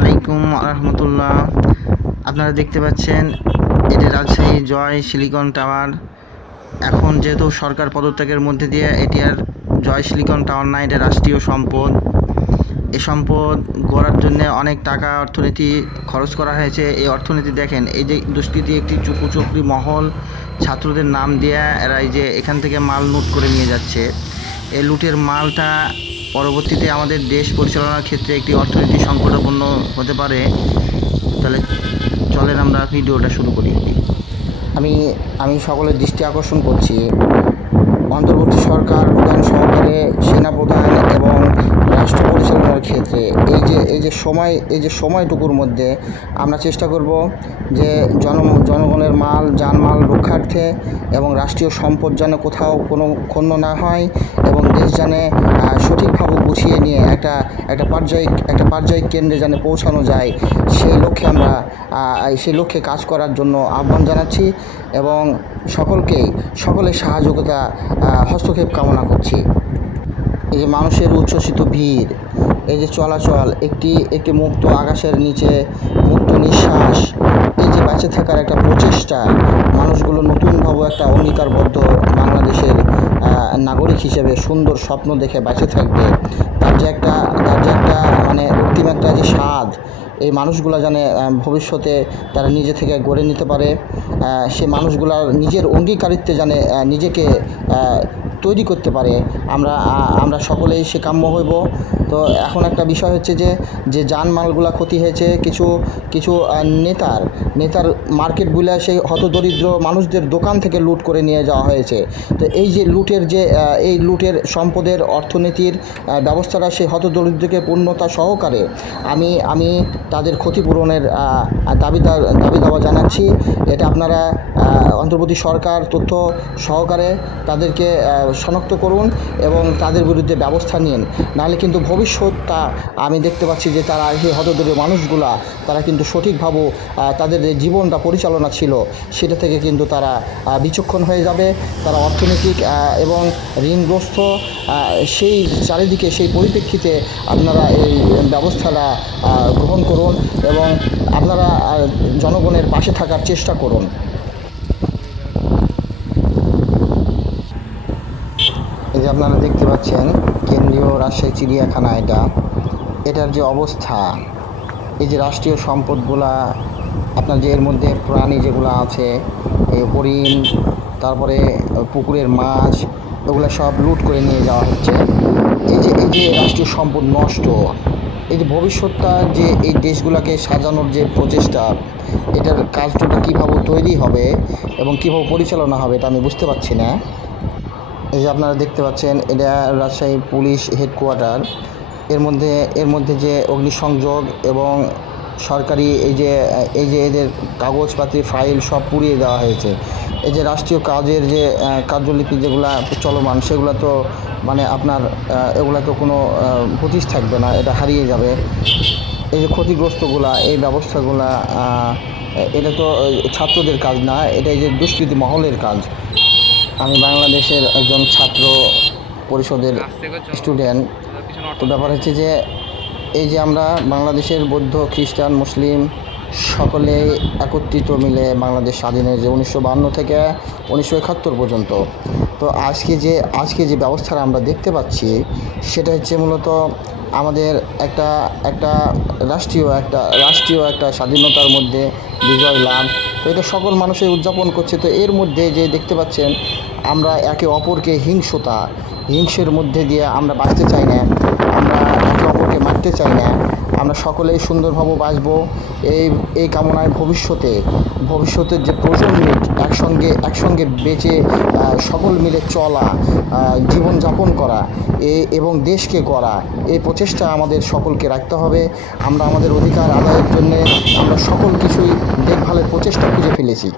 আলাইকুম রহমতুল্লাহ। আপনারা দেখতে পাচ্ছেন এটি রাজশাহী জয় সিলিকন টাওয়ার। এখন যেহেতু সরকার পদত্যাগের মধ্যে দিয়ে এটি আর জয় সিলিকন টাওয়ার না, এটা রাষ্ট্রীয় সম্পদ। এই সম্পদ গড়ার জন্য অনেক টাকা অর্থনীতি খরচ করা হয়েছে। এই অর্থনীতি দেখেন, এই যে দুষ্কৃতী একটি চুপুচুকরি মহল ছাত্রদের নাম দিয়ে এরা এই যে এখান থেকে মাল লুট করে নিয়ে যাচ্ছে। এই লুটের মালটা পরবর্তীতে আমাদের দেশ পরিচালনার ক্ষেত্রে একটি অর্থনীতি সংকটাপন্ন হতে পারে। তাহলে চলেন আমরা ভিডিওটা শুরু করি। আমি সকলের দৃষ্টি আকর্ষণ করছি, অন্তর্বর্তী সরকার প্রধান সহকারে সেনাপ্রধান এবং রাষ্ট্র পরিচালনার ক্ষেত্রে এই যে সময়টুকুর মধ্যে আমরা চেষ্টা করব যে জনগণের মাল জানমাল রক্ষার্থে এবং রাষ্ট্রীয় সম্পদ যেন কোথাও কোনো ক্ষুণ্ণ না হয় এবং দেশ যেন সঠিকভাবে গুছিয়ে নিয়ে একটা পর্যায়িক কেন্দ্রে যেন পৌঁছানো যায়, সেই লক্ষ্যে কাজ করার জন্য আহ্বান জানাচ্ছি এবং সকলের সাহায্যতা হস্তক্ষেপ কামনা করছি। এই যে মানুষের উচ্ছ্বসিত ভিড়, এই যে চলাচল, একটি মুক্ত আকাশের নিচে মুক্ত নিঃশ্বাস, এই যে বেঁচে থাকার একটা প্রচেষ্টা, মানুষগুলো নতুনভাবে একটা অঙ্গীকারবদ্ধ বাংলাদেশের নাগরিক হিসেবে সুন্দর স্বপ্ন দেখে বেঁচে থাকবে, তার যে একটা মানে অন্তিম একটা যে স্বাদ এই মানুষগুলো জানে ভবিষ্যতে তারা নিজে থেকে গড়ে নিতে পারে, সে মানুষগুলার নিজের অঙ্গীকারিত্বে জানে নিজেকে তৈরি করতে পারে। আমরা সকলেই সে কাম্য হইব। তো এখন একটা বিষয় হচ্ছে যে জানমালগুলা ক্ষতি হয়েছে কিছু নেতার মার্কেটগুলা সেই হতদরিদ্র মানুষদের দোকান থেকে লুট করে নিয়ে যাওয়া হয়েছে। তো এই যে লুটের সম্পদের অর্থনীতির ব্যবস্থাটা সেই হতদরিদ্রকে পূর্ণতা সহকারে আমি তাদের ক্ষতিপূরণের দাবি দাওয়া জানাচ্ছি। এটা আপনারা অন্তর্বর্তী সরকার তথ্য সহকারে তাদেরকে শনাক্ত করুন এবং তাদের বিরুদ্ধে ব্যবস্থা নিন, নাহলে কিন্তু ভবিষ্যৎটা আমি দেখতে পাচ্ছি যে তারা এই হতদরিদ্র মানুষগুলা তারা কিন্তু সঠিকভাবে তাদের যে জীবনটা পরিচালনা ছিল সেটা থেকে কিন্তু তারা বিচক্ষণ হয়ে যাবে। তারা অর্থনৈতিক এবং ঋণগ্রস্ত, সেই চারিদিকে সেই পরিপ্রেক্ষিতে আপনারা এই ব্যবস্থাটা গ্রহণ করুন এবং আপনারা জনগণের পাশে থাকার চেষ্টা করুন। এই যে আপনারা দেখতে পাচ্ছেন কেন্দ্রীয় রাজশাহী চিড়িয়াখানা, এটার যে অবস্থা, এই যে রাষ্ট্রীয় সম্পদগুলা আপনার যে এর মধ্যে প্রাণী যেগুলো আছে, এই হরিণ, তারপরে পুকুরের মাছ, ওগুলো সব লুট করে নিয়ে যাওয়া হচ্ছে। এই যে রাষ্ট্রীয় সম্পদ নষ্ট, এই যে ভবিষ্যৎটা যে এই দেশগুলোকে সাজানোর যে প্রচেষ্টা, এটার কাজটা কীভাবে তৈরি হবে এবং কীভাবে পরিচালনা হবে এটা আমি বুঝতে পারছি না। এই যে আপনারা দেখতে পাচ্ছেন এটা রাজশাহী পুলিশ হেডকোয়ার্টার। এর মধ্যে যে অগ্নিসংযোগ এবং সরকারি এই যে এদের কাগজপাতি ফাইল সব পুড়িয়ে দেওয়া হয়েছে। এই যে রাষ্ট্রীয় কাজের যে কার্যলিপি যেগুলা চলমান, সেগুলো তো মানে আপনার এগুলা তো কোনো হদিস থাকবে না, এটা হারিয়ে যাবে। এই যে ক্ষতিগ্রস্তগুলা, এই ব্যবস্থাগুলা, এটা তো ছাত্রদের কাজ না, এটা এই যে দুষ্কৃতী মহলের কাজ। আমি বাংলাদেশের একজন ছাত্র পরিষদের স্টুডেন্ট। তো ব্যাপার হচ্ছে যে এই যে আমরা বাংলাদেশের বৌদ্ধ, খ্রিস্টান, মুসলিম সকলেই একত্রিত মিলে বাংলাদেশ স্বাধীন হয়েছে 1952 থেকে 1971 পর্যন্ত। তো আজকে যে ব্যবস্থাটা আমরা দেখতে পাচ্ছি সেটা হচ্ছে মূলত আমাদের একটা রাষ্ট্রীয় একটা স্বাধীনতার মধ্যে বিজয় লাভ। তো এটা সকল মানুষই উদযাপন করছে। তো এর মধ্যে যে দেখতে পাচ্ছেন আমরা একে অপরকে হিংসের মধ্যে দিয়ে আমরা বাঁচতে চাই না, আমরা একে অপরকে মারতে চাই না, আমরা সকলেই সুন্দরভাবে বাঁচব এই কামনায় ভবিষ্যতের যে প্রজন্মের একসঙ্গে বেঁচে সকল মিলে চলা, জীবনযাপন করা এবং দেশকে গড়া, এই প্রচেষ্টা আমাদের সকলকে রাখতে হবে। আমরা আমাদের অধিকার আদায়ের জন্যে আমরা সকল কিছুই দেখভালের প্রচেষ্টা খুঁজে ফেলেছি।